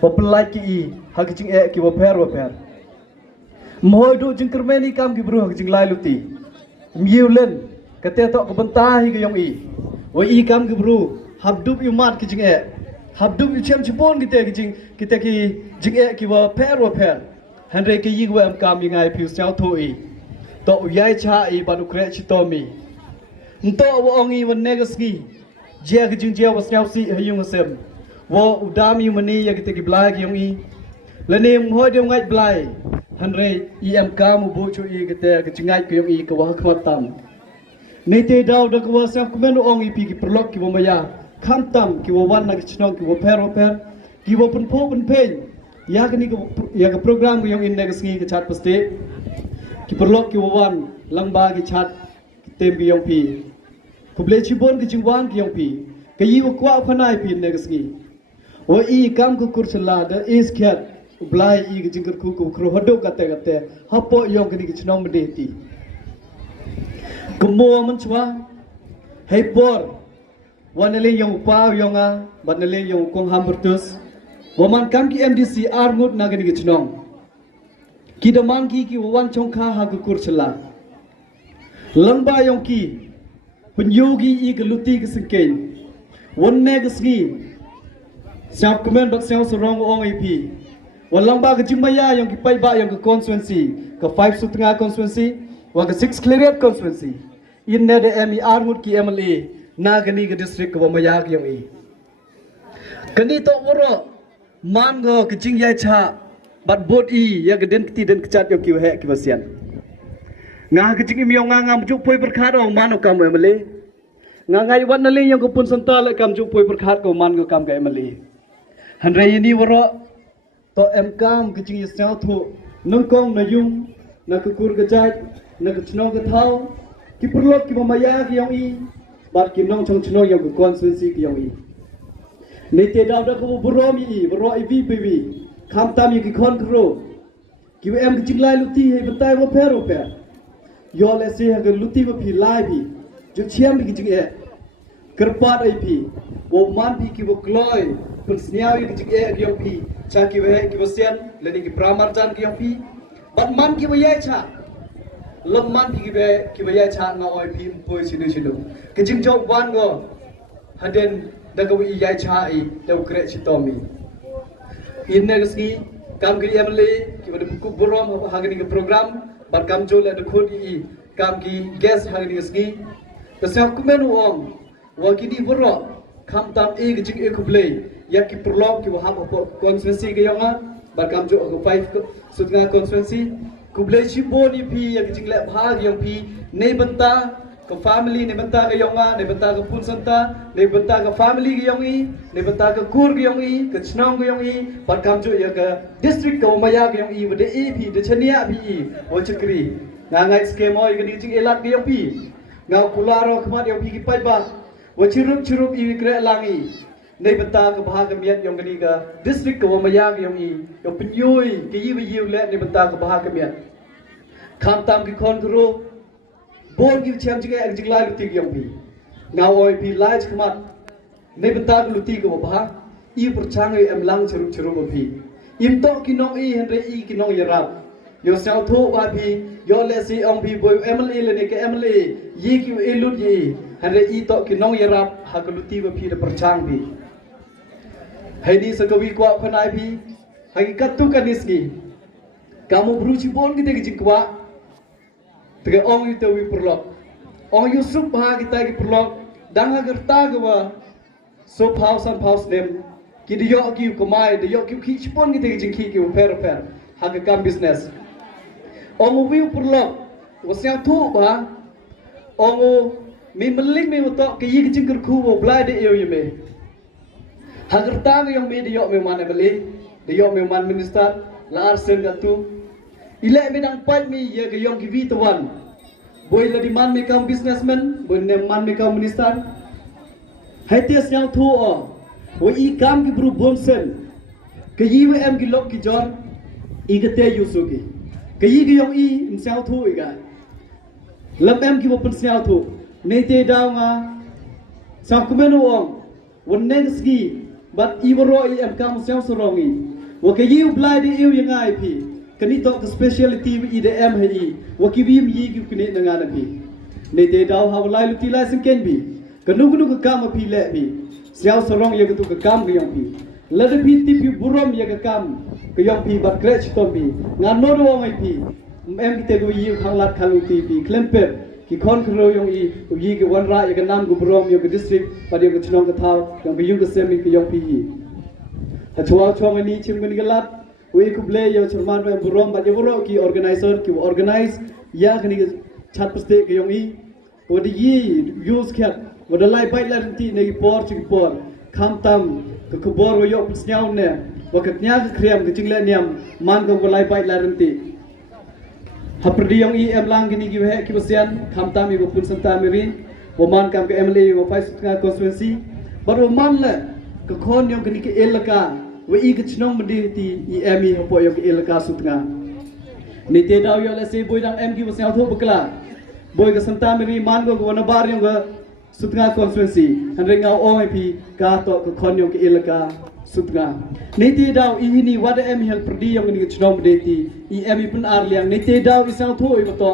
Populai ki hak jing ki waper mohoi do jing kermeni kam ki bru hak jing lai luti miulen kate to ko bentahi ki yong i kam ki bru habdub yu mat ki jing habdub yu chem chipon kita ki jing ki waper hanre ki yi wa am kam yi ngai piu syao tho to yai cha banu kre chitomi nto wo ongi wan negasgi je ki jing je wa syao si hayung sem wo udami mani ya kita ki blai ki yong lanem hoi de ngai blai hanre em kam bu chu kita ki ngai ki yong ko wa khmat tam nei te daw da ko sa ko men ongi pi ki prolog ki wo maya kham tam ki wo wan na ki chnong ki wo per ki wo pun pho pun pen ya ka ni ko ya ka program ki yong negasgi ki chat Pastieh ki prolog ki wo wan lamba ki chat tem ki yong pi kuble chibon ki jingwan ki yong pi ka yi wo kwa phanai pi negasgi wo kam ko kursala da is khat blai ki jingkar ku kro hodo kate hapo yong ki chnong medeti kumo man chwa hey por wanale yong pa yonga banale yong kong hamburtus waman kam ki MDC armut na ki chnong ki daman ki wan chongkha ha ko kursala lamba yong ki penyogi ki luti ki singken won negasgi siap komen bak siap serong ong IP walang ba ke jimaya yang ki pai ba yang ke constituency ke 5 sutengah constituency wa ke 6 cleared constituency in ne de MER mut ki MLA na gani ke district ke maya ki yang kani to woro man go ke jing yai cha bat bot ya ke den ti den kechat yo ki he ki basian nga ke jing mi nga nga mjuk poi berkhat ong man kam MLA nga ngai wan na le yang ko pun santal kam juk poi berkhat ko man go kam ke MLA hanre ini woro to kam ke jing yasau thu nong kong na yung na kukur ke jat na ke chnong ke thau ki perlok ki maya ki yong bat ki nong chong chnong yang ko constituency ki yong ne te daw da ko buro IVPV kham tam ki khon kro ki em ke jing lai luti he batai wo per yo le se ha ke luti wo phi lai bi ju chiam ki jing kerpat IP wo man pi ki wo kloi pun sniawi ki jing ki yong pi cha ki we ki basian leni ki pramarjan ki yong pi bat man ki we cha lam man pi ki we cha nga oi pi poi chinu ki jing job wan go haden da ko wi yai cha da kre chitomi in negasgi kam ki MLA ki wad ku borom ha ga ni program bat kam jo le da khod kam ki guest ha ga ni ski ta sa ku menu ong wa ki di boro kham tam ki jing kuble ya ki prolog ki wahab constituency ke yonga bar kam jo ko 5 sutnga constituency kuble chi boni pi ya ki jingle bhag yong pi nei banta ko family nei banta ke yonga nei banta ko pun santa nei banta ko family ke yongi nei banta ko kur ke yongi ke chnong ke yongi bar kam jo ya ka district ko maya ke yongi wade pi de chania pi o chikri nga ngai scheme oi ke jing elat ke yong pi nga kularo khmat yong pi ki pai ba wo chirup kre langi nei bata ka bha ka miat yong gani ka district ko maya ka yong yo pinyoi ke yi wi le nei bata ka bha ka miat kham tam ki khon kro bon ki chem chi ga jing lai luti yong pi nga oi pi lai khmat nei bata ka luti ko bha i perchang em lang chirup pi im to ki nong henre ki nong yarap yo sao tho ba pi yo le si ong pi boy MLA le ne ke MLA yi ki elut yi henre to ki nong yarap ha ka luti ba pi de perchang pi hai ni sakawi kwa phanai pi hakikat tu kanisgi kamu beruci bon kita ki jingkwa tege ong yu tawi perlok ong yu sup ha kita ki perlok dang ha gerta gwa so house and house dem ki de yo ki komai de yo ki ki chipon kita ki jingki ki per ha ka kam business ong wi perlok wasya thu ba ong mi meling mi to ki yi ki jingker khu bo blai de yo yeme hagar tang yang me diok me man beli diok me man minister lar sen gatu ile me dang pat mi ye ke yong ki vitawan boy la di man me kam businessman boy ne man me kam minister haites yang thu o wo I kam ki bru bonsen ke yi we em ki lok ki jor I ke te yusuki ke yi ki yong I insau thu I ga lam em ki bo pen siao thu ne te daw nga sa kumenu ong won ne ski but ibro I am kam siang sorongi wakayi ublai di iu yang ai pi kani tok ke speciality I de am hai wakibim yi ki kini nangana pi ne te dau ha lai luti lai singken bi kanu kanu ke kam pi le bi siang sorong ye ke tu ke kam ke yong pi lade pi ti pi burom ye ke kam ke yong pi bat krech to bi ngan no do ngai pi em ki te do yi khang lat khalu ti pi klempe ki khon khro yong I yi ke wan ra ye ke nam gu burom ye ke district pa ye ke chnong ke thau yong bi yu ke semi ke yong pi yi Achwa chong ani chim gani galat we ku play yo churman me burom ba yo ki organizer ki organize ya gani chat paste ke yong I odi yi use khat wada lai bai la ti ne por chi por kham tam ke bor wo yo psnyau ne wa ke nya ke krem ke jingle niam man ko lai bai la ti haprdi yong I em lang gani gi he ki basian kham tam I ko pun santa mirin wo man kam ke emle wo pai sutnga constituency but wo man le ke khon yong gani ke elaka we I ke chnong Byndihati I emi hopo yong ke elaka sutnga ni te daw yo le se boy dang em ki basian tho bakla boy ke santa miri man go wana bar yong ke sutnga constituency hanre ngau OIP ka to ke khon yong ke elaka sutnga ni te daw I ni wada em hel prdi yong ni ke chnong Byndihati I emi pun ar liang ni te daw I sang tho I to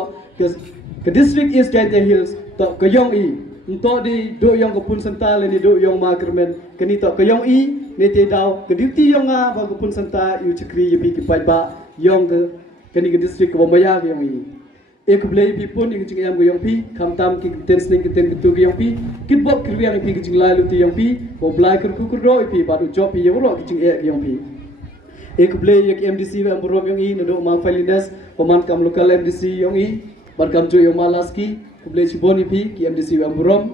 ke district East Gaita Hills to ke yong I untuk di do yang ke pun sental ni do yang ma kermen kini to ke yong I ni te daw ke duty yang a ba ke pun senta yu chikri yu pi ki pai ba yong ke kini ke district ke Bombaya ke yong I ek blai pi pun ing ching am ke yong pi kham tam ki ten sning ki ten tu ke yong pi kit bok kriya ni pi ki ching lai lu ti yong pi bo blai kur ku ro pi ba do job pi yo ro ki ching e yong pi ek blai ek MDC wa borom yong I no do ma failines paman kam local MDC yong I bar kam jo yong malaski kublai chiboni pi ki MDC wa borom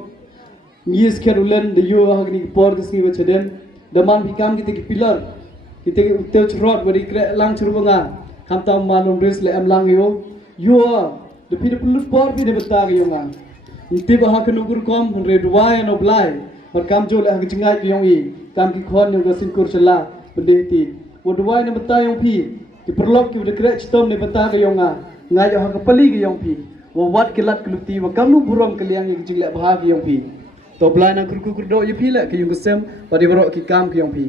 ngis kerulen de yo hagni por disni wa cheden daman pi kam ki pilar ki te te chrot bari kre lang churwanga kham tam malum res le am lang yo de pi de pulut por pi de bata ga yonga ti ba ha kanu gur kom re duai no blai par kam jo le hag jingai ki yong I kam ki khon yo ga sin kur K.Shylla Byndihati wo duai ne bata yong pi ki perlok ki de kre chitom ne bata ga yonga ngai yo ha ka pali ga yong pi wo wat ki lat kluti wa kam nu burom ke liang ki jingle ba ha ga yong pi to blai na kur kur do ye pi le ki yung sem pa de bro ki kam ki yong pi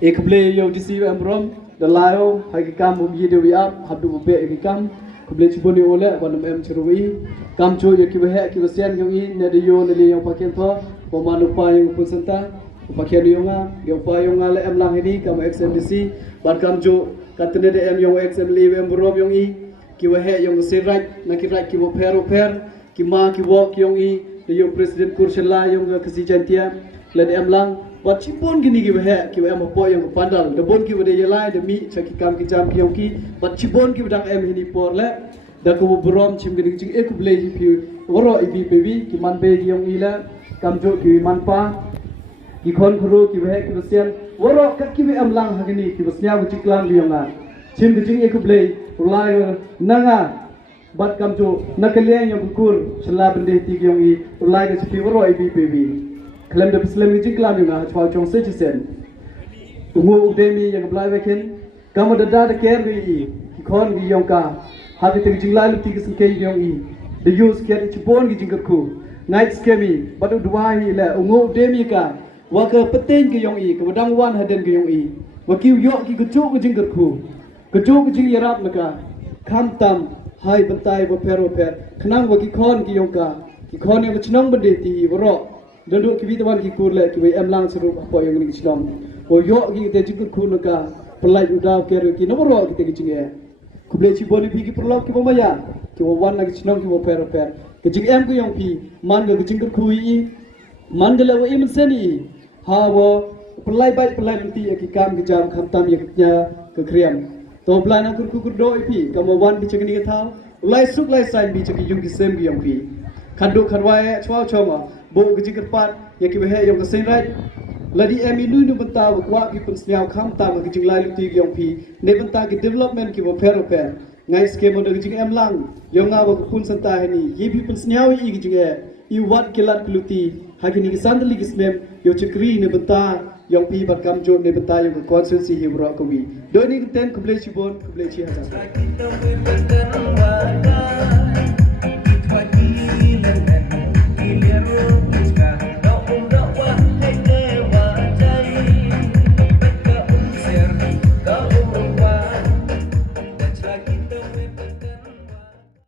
ek ble yo disi wa amrom de lao ha ki kam bu ye de wi ap habdu be ki kam kublai chiboni ole wanam em chruwi kam cho ye ki he ki wasian yong I ne de yo ne le yong paken tho po manu pa yong pun senta paken yonga yo pa yonga le em lang ni kam XMDC bar kam jo katne de em yong XM le em borom yong I ki he yong se right na ki right ki wo per ki ma ki wo ki yong I de yo president K.Shylla yong ka si jantia le de em lang wat chipon gini ki he ki em po yong pandal de bon ki de yelai de mi cha ki kam ki jam ki yong ki wat chipon ki dang em hini por le da ko borom chim gini ching ek blai ki woro I bi baby ki man be ki yong I la kam jo ki man pa ki khon khru ki he ki sian woro kat ki em lang hagini ki basnya bu chiklam bi yong a chim gi ching ek blai ulai nanga bat kam jo nakalian yong kur K.Shylla Byndihati ki yong I ulai ga chi woro I bi baby Klem de Islam ni jiklam yung chwa chong se chisen ungu udemi yang blai wekin kam da da ker ri ki khon gi yong ka ha ti ting jingla lu ti ki ske yong I de use ker chi bon gi jingar khu night skemi badu dua hi le ungu udemi ka wa ka peten gi yong I ka dang wan haden gi yong I wa ki yo ki ku chu gi jingar khu ku chu gi jing yarap naka kham tam hai bantai bo per khnang wa ki khon gi yong ka ki khon yong chnong Byndihati woro Dulu kibi tawan ki kur le kibi em lang seru apa yang ni Islam. O yo ki te jikur kur naka pelai udah kero ki nomor ki te kijinge. Kuble ci boni pi ki perlok ki bomaya. Ki wo wan na ki chnong ki wo per. Ki jing em ku yong pi man ga jikur ku yi. Man de le wo im seni. Ha wo pelai bai pelai nanti ki kam ki jam kham tam ye nya ke kriam. To blai na kur do pi ka mo wan bi chakni ka tha. Lai suk lai sain bi chaki yung ki sem ki yong pi. Khandu khanwae chwa choma bo gi kerpat ya ki he yong ka sen right ladi emi nu nu banta wa ki pun snyao kham ta gi jing lai lu ti yong pi ne banta ki development ki wo per ngai scheme do gi jing em lang yong nga wa pun santa he ni ye bi pun snyao I gi jing I wat ki lat lu ti ha gi ni gi sandali gi smem yo chikri ne banta yong pi bar kam jo ne banta yong constituency hi bro ko wi do ni ten kublai chibon kublai chi ha Go.